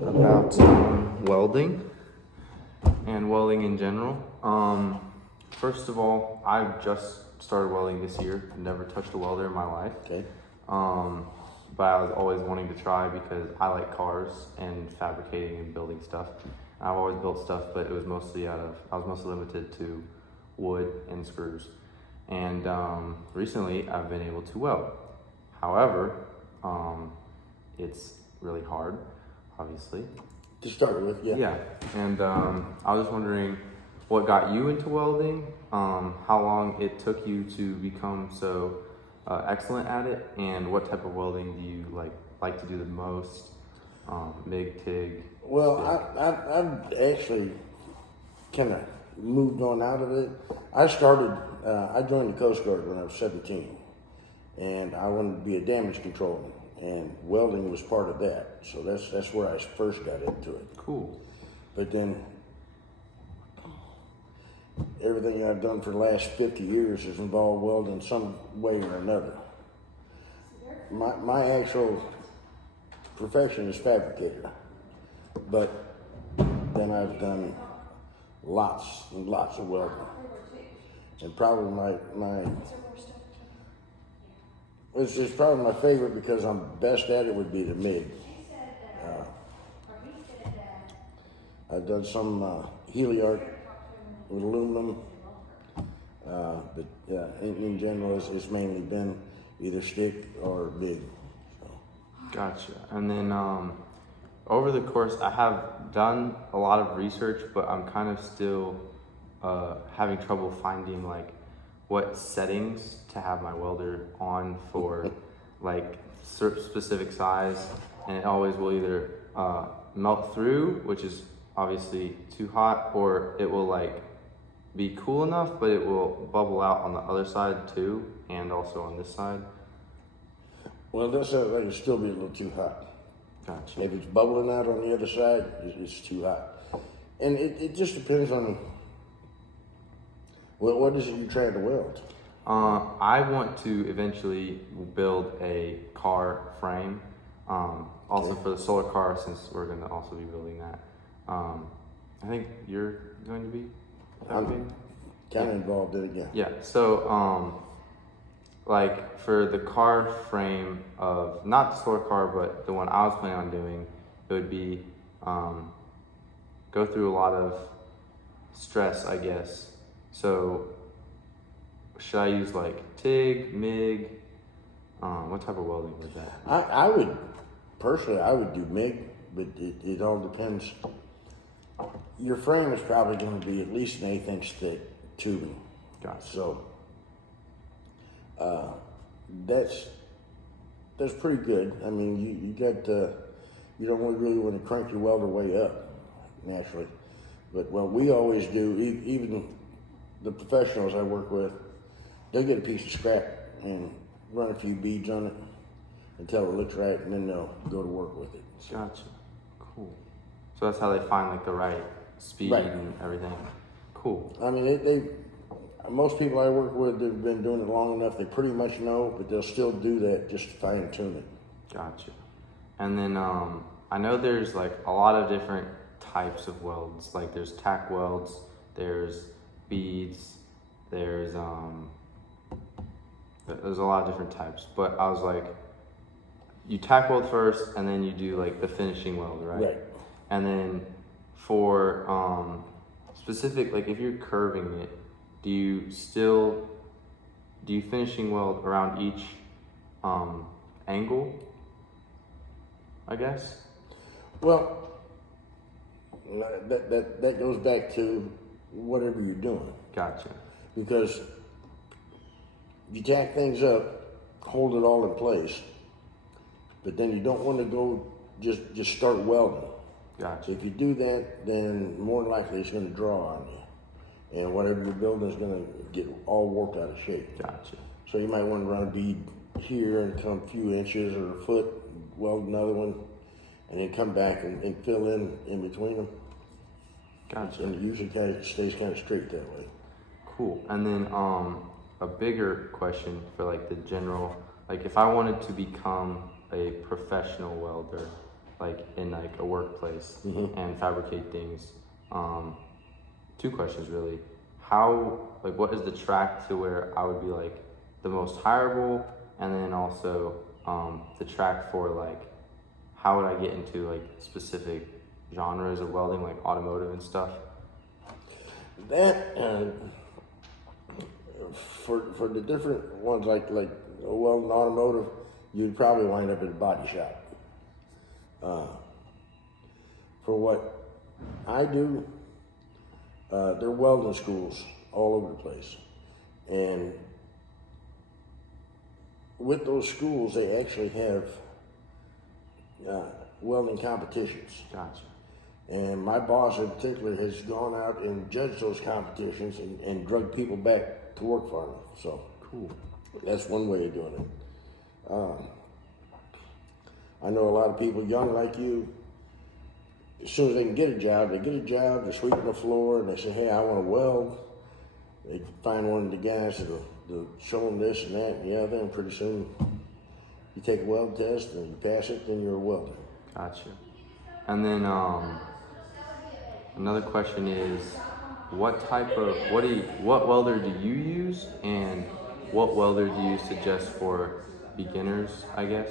about welding and welding in general. First of all, I've just started welding this year. Never touched a welder in my life. Okay. But I was always wanting to try because I like cars and fabricating and building stuff. I've always built stuff, but it was mostly I was mostly limited to wood and screws. And recently I've been able to weld. However, it's really hard, obviously. To start with, yeah. Yeah, and I was just wondering what got you into welding, how long it took you to become so excellent at it, and what type of welding do you like to do the most? MIG, TIG? Well, stick? I've actually kind of moved on out of it. I joined the Coast Guard when I was 17, and I wanted to be a damage controlman, and welding was part of that. So that's where I first got into it. Cool. But then everything I've done for the last 50 years has involved welding some way or another. My actual profession is fabricator, but then I've done lots and lots of welding. And probably it's probably my favorite because I'm best at it would be the MIG. I've done some Heliart with aluminum, but in general it's mainly been either stick or MIG. So. Gotcha. And then over the course, I have done a lot of research, but I'm kind of still having trouble finding what settings to have my welder on for specific size, and it always will either melt through, which is obviously too hot, or it will be cool enough, but it will bubble out on the other side too, and also on this side. Well, this side will still be a little too hot. Gotcha. If it's bubbling out on the other side, it's too hot. And it just depends on what is it you're trying to weld? I want to eventually build a car frame, also for the solar car, since we're going to also be building that. I think you're going to be fabricating? Kind of involved in it, yeah. Yeah, so for the car frame of, not the solar car, but the one I was planning on doing, it would be go through a lot of stress, I guess. So should I use TIG, MIG? What type of welding was that? I would do MIG, but it all depends. Your frame is probably going to be at least an 1/8 inch thick tubing. Gotcha. So that's pretty good. I mean, you don't really want to crank your welder way up naturally, but what we always do, even the professionals I work with, they'll get a piece of scrap and run a few beads on it until it looks right, and then they'll go to work with it. Gotcha. Cool. So that's how they find the right speed Right. and everything. Cool. I mean, most people I work with have been doing it long enough, they pretty much know, but they'll still do that just to fine tune it. Gotcha. And then I know there's a lot of different types of welds. There's tack welds, there's beads, there's a lot of different types. But I was you tack weld first, and then you do the finishing weld, right? Right. And then for specific, if you're curving it, do you finishing weld around each angle, I guess? Well, that goes back to whatever you're doing. Gotcha. Because you tack things up, hold it all in place, but then you don't want to go just start welding. Gotcha. So if you do that, then more than likely it's going to draw on you, and whatever you're building is going to get all warped out of shape. Gotcha. So you might want to run a bead here and come a few inches or a foot, weld another one, and then come back and fill in between them. Gotcha. And it usually stays kind of straight that way. Cool. And then a bigger question for the general, if I wanted to become a professional welder, like in like a workplace and fabricate things. Two questions really. How, like, what is the track to where I would be like the most hireable, and then also the track for like how would I get into like specific genres of welding, like automotive and stuff? That for the different ones like welding automotive, you'd probably wind up at a body shop. For what I do, there are welding schools all over the place, and with those schools, they actually have welding competitions. Gotcha. And my boss in particular has gone out and judged those competitions and drugged people back to work for him. So Cool. that's one way of doing it. I know a lot of people young like you, as soon as they can get a job, they're sweeping the floor and they say, hey, I want to weld. They find one of the guys that'll show them this and that and the other, and pretty soon you take a weld test and you pass it, then you're a welder. Gotcha. And then another question is, what welder do you use, and what welder do you suggest for beginners, I guess,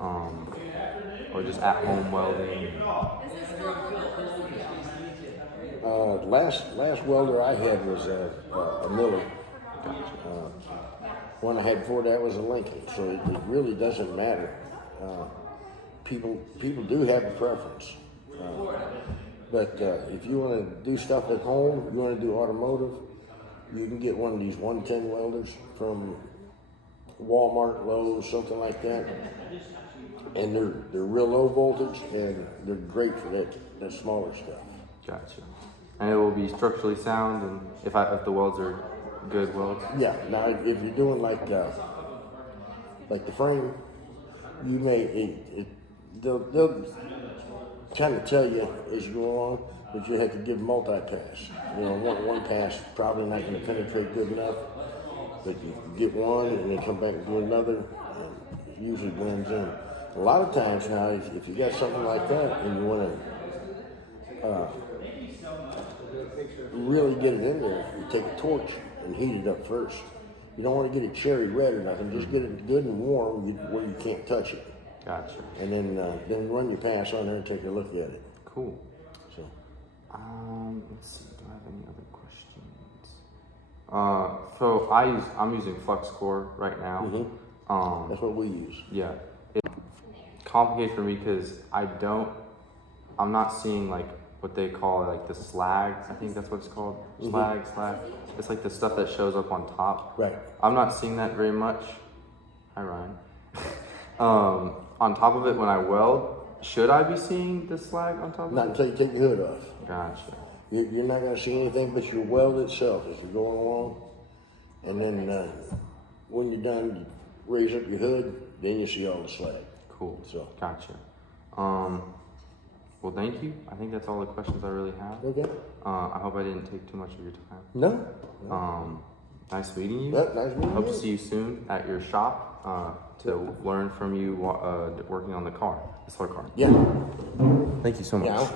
or just at home welding? Last welder I had was a Miller. One I had before that was a Lincoln, so it really doesn't matter. People do have a preference, but if you want to do stuff at home, you want to do automotive, you can get one of these 110 welders from Walmart, Lowe's, something like that, and they're real low voltage and they're great for that smaller stuff. Gotcha. And it will be structurally sound, and if the welds are good welds. Yeah. Now, if you're doing like the frame, you may they'll kind of tell you as you go along, but you have to give multi-pass. You know, one pass is probably not going to penetrate good enough, but you get one and then come back and do another, and it usually blends in. A lot of times now, if you got something like that and you want to really get it in there, you take a torch and heat it up first. You don't want to get it cherry red or nothing. Just get it good and warm where you can't touch it. Gotcha. And then run your pass on there and take a look at it. Cool. So, let's see. Do I have any other questions? So I'm using flux core right now. that's what we use. Yeah. It's complicated for me because I'm not seeing like what they call like the slag. I think that's what it's called. Slag. It's like the stuff that shows up on top. Right. I'm not seeing that very much. Hi, Ryan. On top of it, when I weld, should I be seeing the slag on top of Not it? until you take your hood off. Gotcha. You're not going to see anything but your weld itself as you're going along. And then when you're done, you raise up your hood, then you see all the slag. Cool. So. Gotcha. Well, thank you. I think that's all the questions I really have. Okay. I hope I didn't take too much of your time. No. Nice meeting you. Yep, nice meeting Hope you. to see you soon at your shop to learn from you working on this whole car. Yeah. Thank you so much. Yeah.